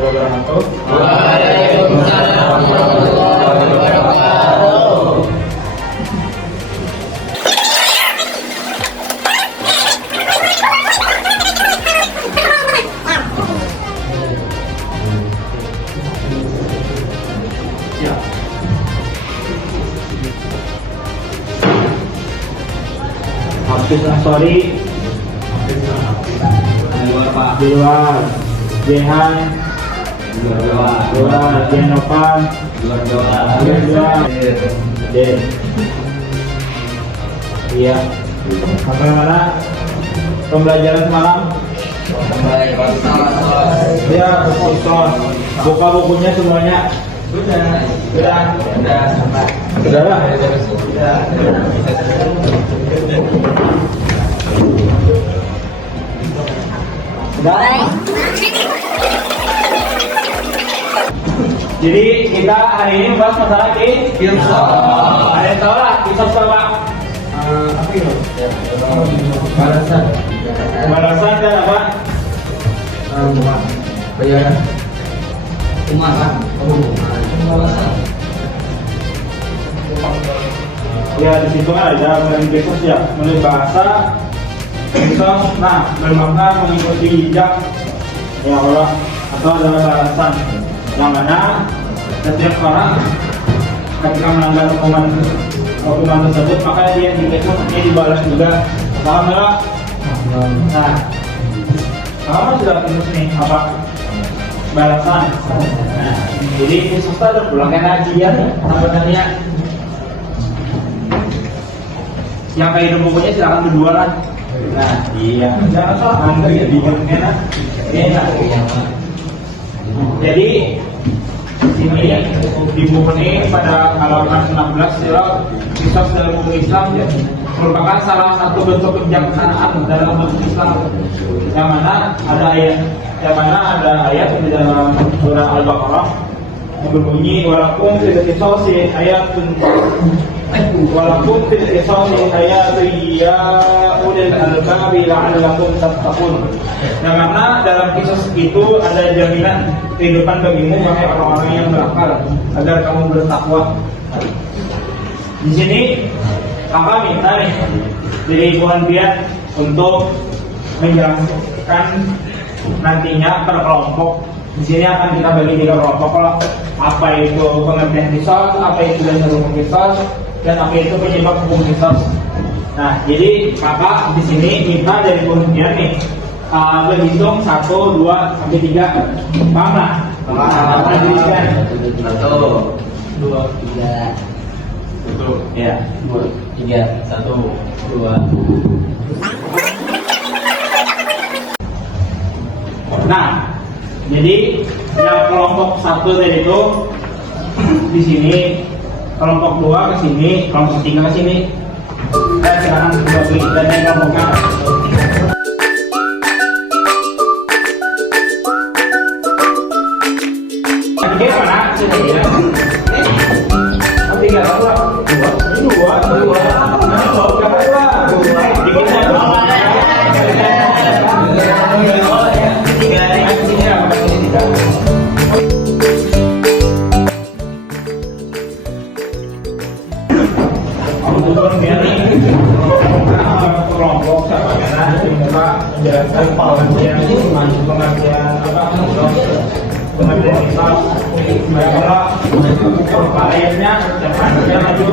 wabarakatuh. Waalaikumsalam warahmatullahi wabarakatuh. Ya. Hafiz Ansori di luar, Jehan di luar, Jenovan di luar, iya. Bagaimana pembelajaran semalam? Ya, Ustaz. Buka bukunya semuanya. Sudah lah. Jadi kita hari ini membahas masalah kisah. Ada yang tahu lah kisah apa? Apa itu? Balasan. Balasan dan apa? Bayaran. Umat. Ya di situ kan ada kisah ya, menurut bahasa kisah. Nah, bermakna mengikuti jejak ya Allah atau adalah balasan yang mana setiap orang ketika melanggar hukuman tersebut maka dia dibalas juga. Paham nggak? Nah, kamu sudah tulis nih apa balasan. Nah, jadi susah udah pulang kan aja ya sebenarnya. Yang kayak hidup bukunya silakan berdua lah. Nah, iya. Jangan salah ambil bingungnya enak. Jadi ini di buku ini pada halaman 16 ya, kisah dalam hukum Islam merupakan salah satu bentuk kebijaksanaan dalam hukum Islam. Yang mana ada ayat di dalam surah Al-Baqarah yang berbunyi walakum fil qisasi ayatun walakum fil qisasi ayatun ya ulil albabi la'allakum tattaqun. Yang mana dalam kisah itu ada jaminan kehidupan bagimu wahai orang-orang yang berakal agar kamu bertakwa. Di sini kakak minta nih dari Ibu Hanbiat untuk menjelaskan nantinya per kelompok. Di sini akan kita bagi 3 kelompok lah. Apa itu pengertian kisah, apa itu dasar hukum kisah, dan apa itu penyebab hukum kisah. Nah, jadi kakak di sini minta dari Ibu Hanbiat nih berhitung 1, 2, sampai 3. Paham lah? Paham. 1, 2, 3. Betul. Ya. 2, 3, 1, 2. Nah, jadi yang kelompok 1 tadi itu di sini, kelompok 2 ke sini, kelompok 3 ke sini. Silakan bagi dan yang kelompoknya. Tiga mana? Tiga. Tiga apa? Dua. Kelompok sama menjelaskan pengertian pengertian misal ayatnya depannya maju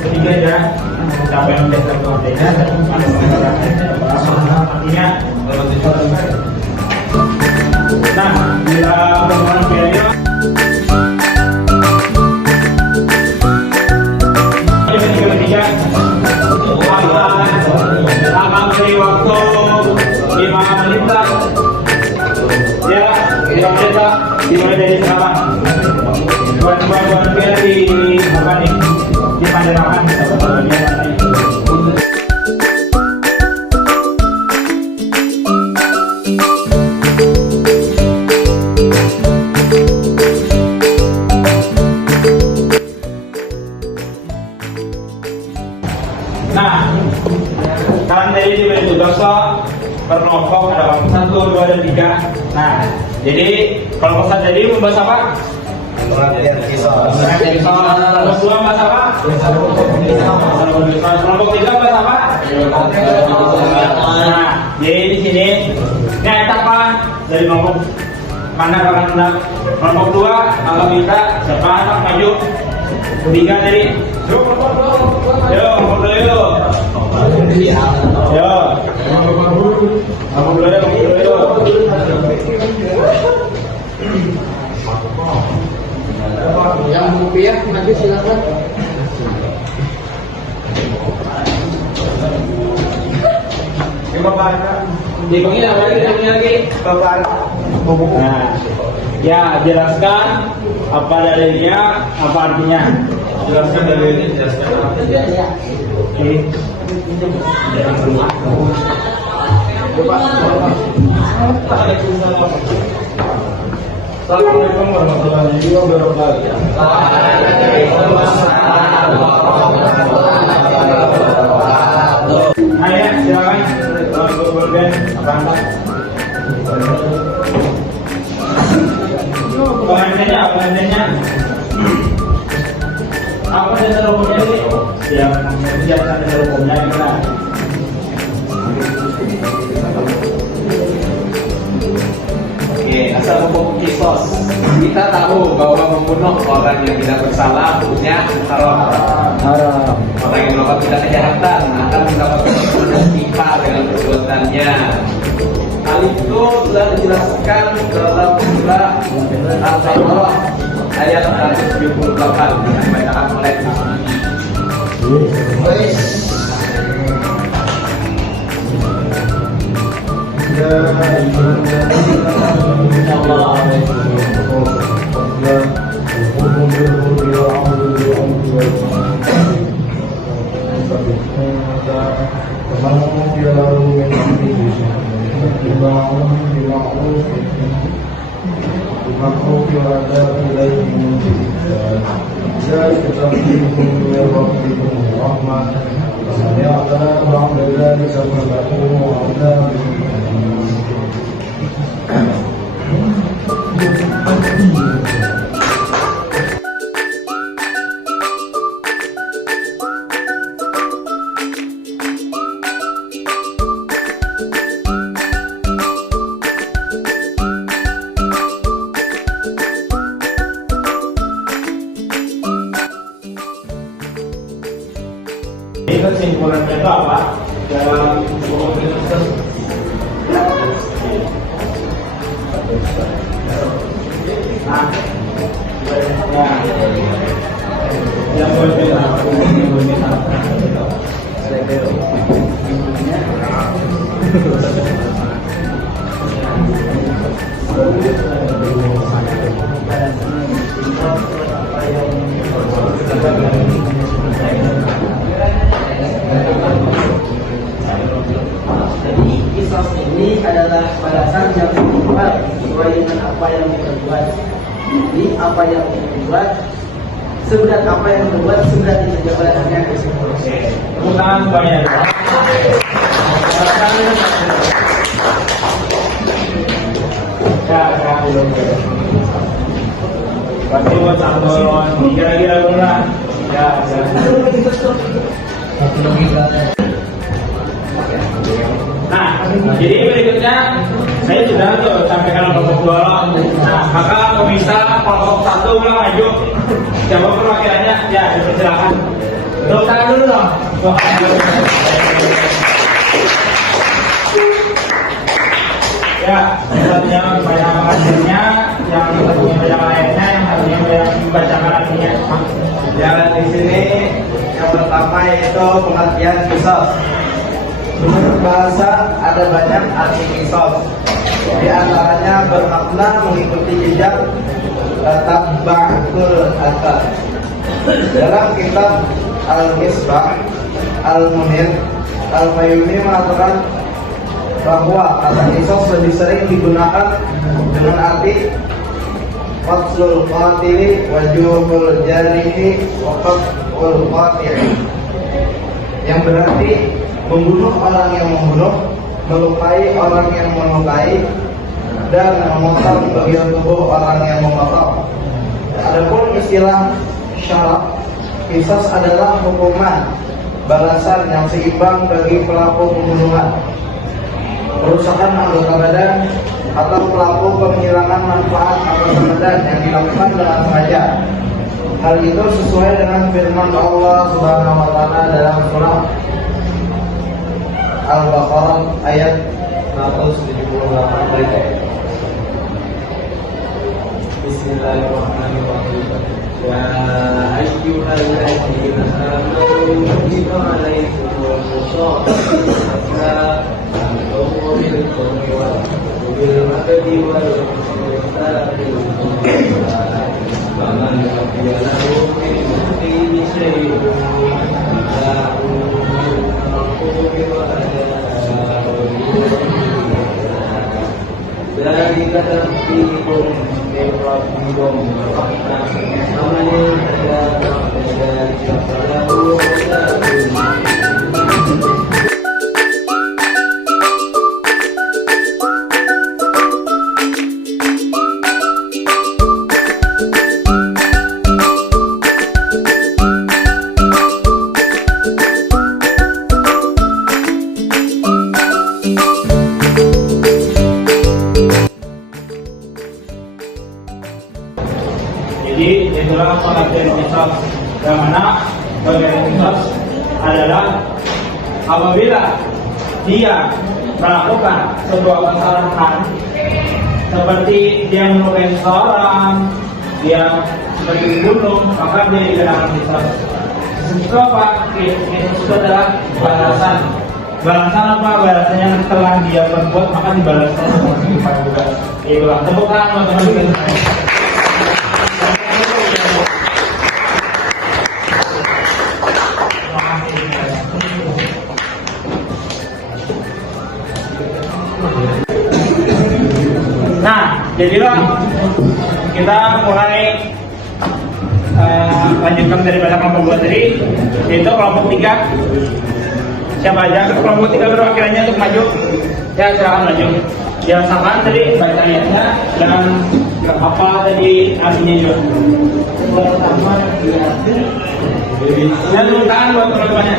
ketiga ya siapa yang menjelaskan pengertiannya artinya. Nah, bila pengertiannya akan beri waktu 5 menit lah. Ya, 5 menit lah. Dimulai dari sekarang. Buat dia di apa nih? Di Panderakan. Nah, kalian dari diberi tugas berkelompok ada kelompok 1, 2, dan 3. Nah, jadi kelompok 1 jadi membahas apa? Pengertian kisos. Kelompok 2 membahas apa? Kelompok 3 membahas apa? Nah, jadi di sini ini apa dari kelompok mana akan menang? Kelompok 2 kalau kita siapa anak maju? 3 dari yo kelompok 2 yo. Kelompok 2 yo. Yang rupiah maju silakan. Dihitungin apa lagi? Nah, ya jelaskan apa dalilnya, apa artinya. Jelaskan dalilnya, jelaskan artinya. Oke. Assalamualaikum warahmatullahi wabarakatuh. Ayo, silakan. Pengantinnya apa pengantinnya? Apa dasar hukumnya ini? Yang menjelaskan dasar hukumnya gimana? Oke, asal hukum kisos. Kita tahu bahwa membunuh orang yang tidak bersalah hukumnya haram. Orang yang melakukan tindak kejahatan akan mendapatkan hukuman timpal dengan perbuatannya. Hal itu sudah dijelaskan dalam surah Al-Baqarah ayat 178 yang dibacakan oleh Ini kesimpulannya itu apa? Dalam hukum kisos. Nah, yang berbeda. Jadi kisos ini adalah balasan yang minimal sesuai dengan apa yang diperbuat. Jadi apa yang diperbuat, seberat apa yang diperbuat, seberat itu saja balasannya. Tepuk tangan semuanya. Ya, belum. Pasti buat sambal kira-kira guna. Ya. Nah, jadi berikutnya saya sudah tuh sampaikan kelompok 2. Nah, maka pemirsa kelompok 1 ulang maju. Siapa perwakilannya? Ya, silakan. Tepuk tangan dulu dong. Ya, satunya banyak hasilnya, yang satunya banyak lainnya, yang satunya banyak membacakan artinya. Yang di sini yang pertama yaitu pengertian kisos. Menurut bahasa ada banyak arti kisos. Di antaranya bermakna mengikuti jejak tabba'ul athar. Dalam kitab Al-Misbah Al-Munir, Al-Fayumi mengatakan bahwa kata kisos lebih sering digunakan dengan arti faslul qatili wajubul jarihi waqtul qatil, yang berarti membunuh orang yang membunuh melukai orang yang melukai, dan memotong bagian tubuh orang yang memotong. Adapun istilah syarak, qisas adalah hukuman balasan yang seimbang bagi pelaku pembunuhan, perusakan anggota badan, atau pelaku penghilangan manfaat anggota badan yang dilakukan dengan sengaja. Hal itu sesuai dengan firman Allah Subhanahu wa taala dalam surah Al-Baqarah ayat 178 berikut. Bismillahirrahmanirrahim. Ya ayyuhalladzina amanu kutiba alaikumus shiyam وبالعدل والإحسان فمن عفي له من أخيه شيء فاتباع بالمعروف وأداء ذلك تخفيف من ربكم ورحمة فمن اهتدى بعد ذلك فله عذاب. Jadi itulah pengertian qisas, yang mana pengertian qisas adalah apabila dia melakukan sebuah kesalahan seperti dia melukai seseorang, dia seperti dibunuh, maka dia dikenakan qisas. Itu apa? Itu adalah balasan. Balasan apa? Balasan yang telah dia perbuat maka dibalaskan juga. Itulah tepuk tangan teman-teman. Nah, jadilah kita mulai lanjutkan daripada kelompok 2 tadi, yaitu kelompok 3. Siapa aja kelompok 3 perwakilannya untuk maju? Ya, silakan maju. Biasakan tadi baca ayatnya dan apa tadi artinya juga. Dan tepuk tangan buat teman-temannya.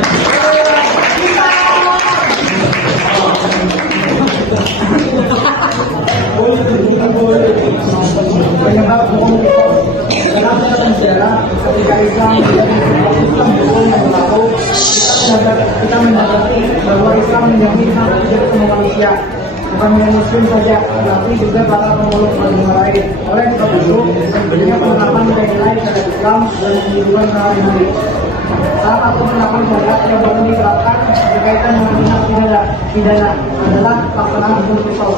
Penyebab hukum itu dalam sejarah ketika Islam hukum yang berlaku, kita mendapati bahwa Islam menjamin hak hidup semua manusia, bukan hanya Muslim saja, tetapi juga para pemeluk agama lain. Oleh sebab itu, pentingnya penerapan nilai-nilai syariat Islam dan kehidupan sehari-hari. Salah satu penerapan syariat yang baru diterapkan berkaitan dengan tindak pidana adalah pelaksanaan hukum qisas.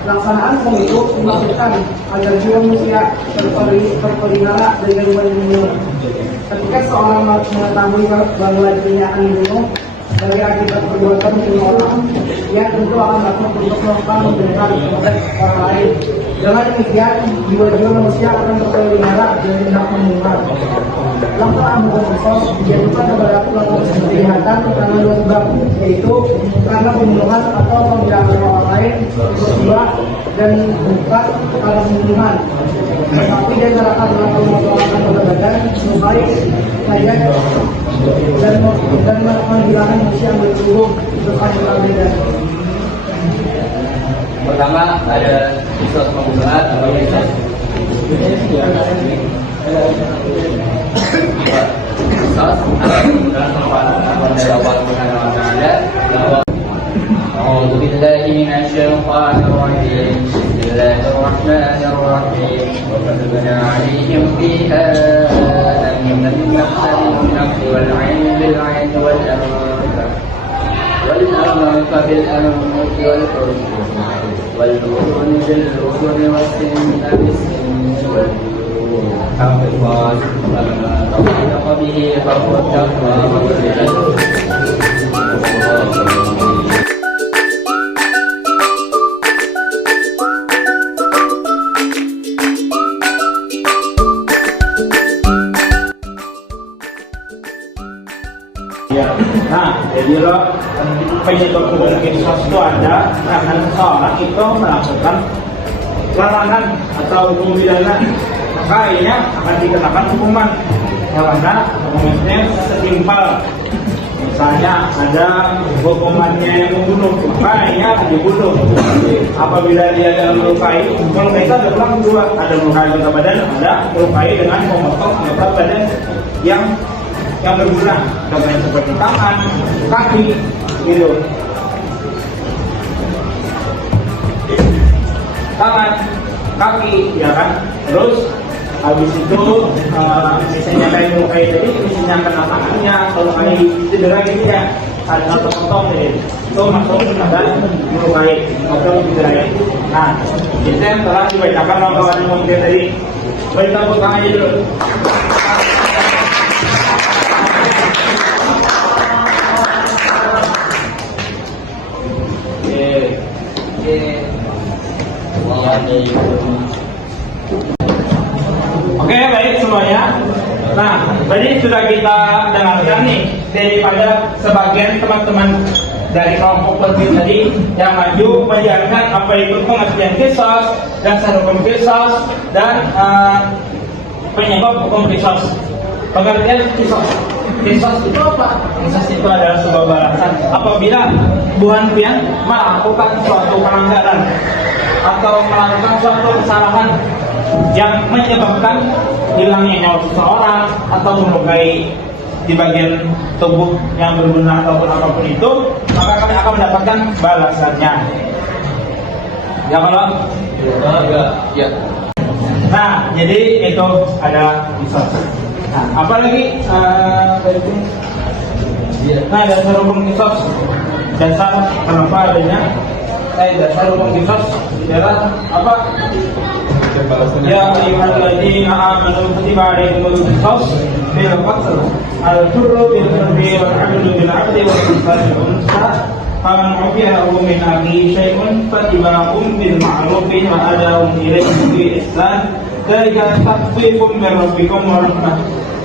Pelaksanaan hukum itu dimaksudkan agar jiwa manusia terpelihara dari gangguan membunuh. Ketika seorang mengetahui bahwa dirinya akan dibunuh sebagai akibat perbuatan membunuh orang, ia tentu akan melakukan untuk melakukan pembenaran kepada orang lain. Dengan demikian, jiwa-jiwa manusia akan terpelihara dari tindak pembunuhan. Pelaksanaan hukum qisas dijatuhkan kepada pelaku kejahatan karena 2 sebab, yaitu karena pembunuhan atau penjarahan orang lain, kedua, dan bukan karena pembunuhan. Tetapi dia serahkan dalam pemotongan badan, baik saja dan menghilangkan manusia yang berhubung depan berbeda. Pertama ada qisas pembunuhan atau qisas أعوذ بالله من الشيطان الرجيم بسم الله الرحمن الرحيم وكتبنا عليهم فيها أن النفس بالنفس والعين بالعين والأنف بالأنف والحرم والأذن بالأذن والسن بالسن والجروح حقا فما تصدق به فهو التقوى Nah, jadi lo penyebab hukum kisos itu ada karena seseorang itu melakukan larangan atau hukum pidana, maka akhirnya akan dikenakan hukuman karena hukumannya setimpal. Misalnya ada hukumannya yang membunuh, maka akhirnya akan dibunuh. Apabila dia ada melukai, melukai itu ada pulang dua, ada melukai anggota badan, ada melukai dengan memotong anggota badan yang berguna, contohnya seperti tangan, kaki, gitu. Tangan, kaki, ya kan. Terus habis itu misalnya kayak melukai tadi, misalnya kena tangannya, kalau kayak cedera gitu ya, ada satu potong jadi itu masuk ada melukai atau cedera. Nah, itu yang telah dibacakan oleh kawan mungkin tadi. Baik, tepuk tangan aja dulu. Oke, baik semuanya. Nah, tadi sudah kita dengarkan nih daripada sebagian teman-teman dari kelompok penting tadi yang maju menjelaskan apa itu pengertian kisos, dasar hukum kisos, dan penyebab hukum kisos. Pengertian kisos. Kisos itu apa? Kisos itu adalah sebuah balasan apabila buhan pian melakukan suatu pelanggaran atau melakukan suatu kesalahan yang menyebabkan hilangnya nyawa seseorang atau melukai di bagian tubuh yang berguna ataupun apapun itu, maka kami akan mendapatkan balasannya. Ya kalau? Ya. Nah, jadi itu ada kisos. Nah, apalagi nah, dasar hukum kisos, dasar kenapa adanya dasar hukum kisos adalah apa? Ya ayyuhalladzina amanu kutiba alaikumul qisas fil qatl al-hurru bil hurri wal 'abdu bil 'abdi wal unsa bil unsa faman 'ufiya lahu min akhihi shay'un fatiba'un bil ma'ruf wa ada'un ilayhi bi ihsan dzalika takhfifun min rabbikum wa rahmah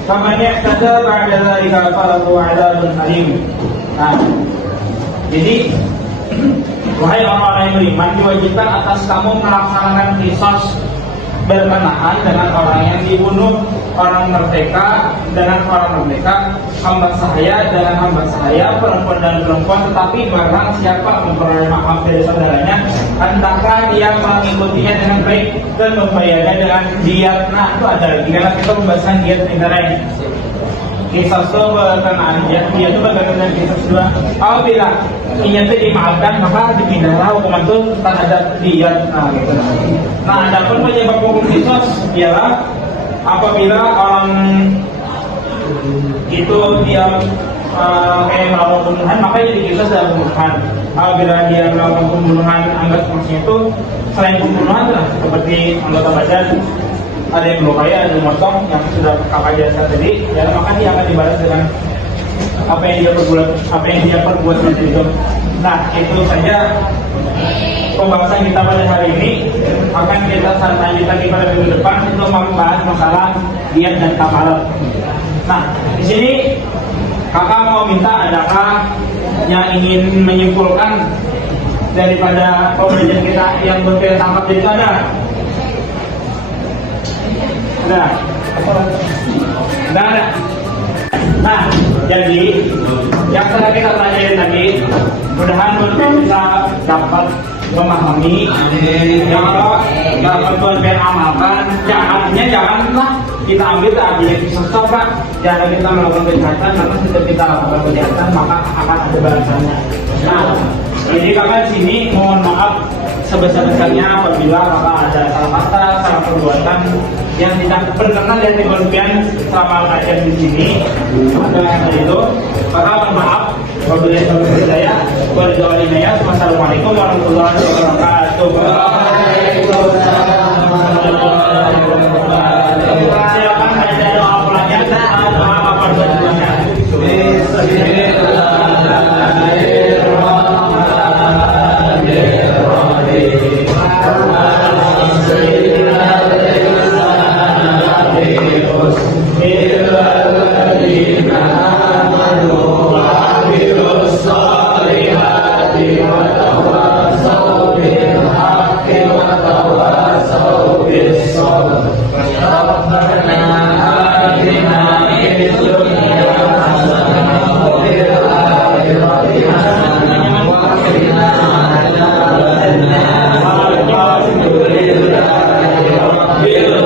faman i'tada ba'da dzalika falahu 'adzabun alim. Nah, jadi wahai orang-orang yang beriman, diwajibkan atas kamu melaksanakan kisos berkenaan dengan orang yang dibunuh, orang merdeka dengan orang merdeka, hamba sahaya dengan hamba sahaya, perempuan dan perempuan. Tetapi barang siapa memperoleh maaf dari saudaranya, hendaklah dia mengikutinya dengan baik dan membayarnya dengan diat. Nah, itu ada lagi karena kita pembahasan diat negara ini. Kisos itu berkenaan diat itu berkenaan dengan kisos dua. Apabila ini dimaafkan, maka dipindahlah hukuman itu terhadap diat. Nah, gitu. Nah, adapun penyebab hukum kisos ialah apabila orang itu dia kayak melakukan pembunuhan, maka jadi kisos dalam pembunuhan. Apabila dia melakukan pembunuhan, anggap maksudnya itu selain pembunuhan lah, seperti anggota badan, ada yang melukai, ada yang motong, yang sudah kakak jasa tadi, ya maka dia akan dibalas dengan apa yang dia perbuat seperti itu. Nah, itu saja pembahasan kita pada hari ini. Akan kita lanjut lagi pada minggu depan untuk membahas masalah diat dan kafarat. Nah, di sini kakak mau minta adakah yang ingin menyimpulkan daripada pembelajaran kita yang berkaitan tangkap itu ada? Nah, ada. Nah, jadi yang sudah kita pelajari tadi, mudah-mudahan kita dapat memahami yang dapat Tuhan amalkan. Janganlah kita ambil artinya kisos Pak. Jangan kita melakukan kejahatan, karena setiap kita lakukan kejahatan maka akan ada balasannya. Nah, jadi kakak di sini mohon maaf sebesar-besarnya apabila kakak ada salah kata, salah perbuatan yang tidak berkenan dan diberikan selama kajian di sini. Maka itu, maka mohon maaf. Wabillahi taufiq hidayah. Wassalamualaikum warahmatullahi wabarakatuh. Silakan baca doa pelajaran doa apa tujuannya. Bismillahirrahmanirrahim. Alhamdulillah.